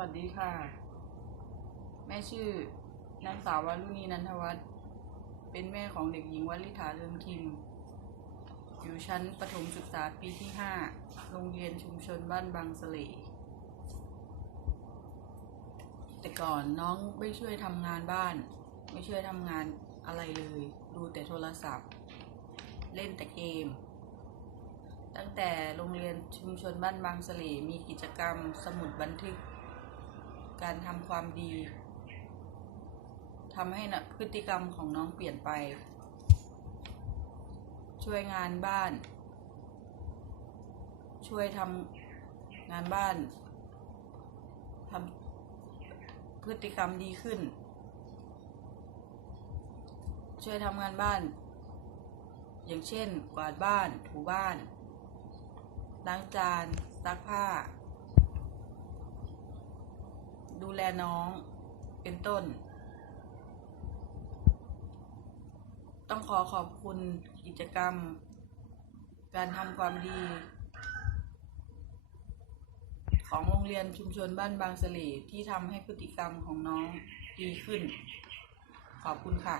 วัสดีค่ะ แม่ชื่อนางสาววารุณีนันทวัฒน์เป็นแม่ของเด็กหญิงวัลิธาเรืองทิม อยู่ชั้นประถมศึกษาปีที่ 5 โรงเรียนชุมชนบ้านบางสะเลแต่ก่อนน้องไม่ช่วยทำงานบ้าน ไม่ช่วยทำงานอะไรเลย ดูแต่โทรศัพท์ เล่นแต่เกม ตั้งแต่โรงเรียนชุมชนบ้านบางสะเลมีกิจกรรมสมุดบันทึก การทำความดีทำให้นะพฤติกรรมของน้องเปลี่ยนไป ช่วยงานบ้าน ช่วยทำงานบ้านทำพฤติกรรมดีขึ้น ช่วยทำงานบ้าน อย่างเช่น กวาดบ้าน ถูบ้านล้างจานซักผ้า ดูแลน้องเป็นต้น ต้องขอขอบคุณกิจกรรม การทำความดี ของโรงเรียนชุมชนบ้านบางสลีที่ทำให้พฤติกรรมของน้องดีขึ้น ขอบคุณค่ะ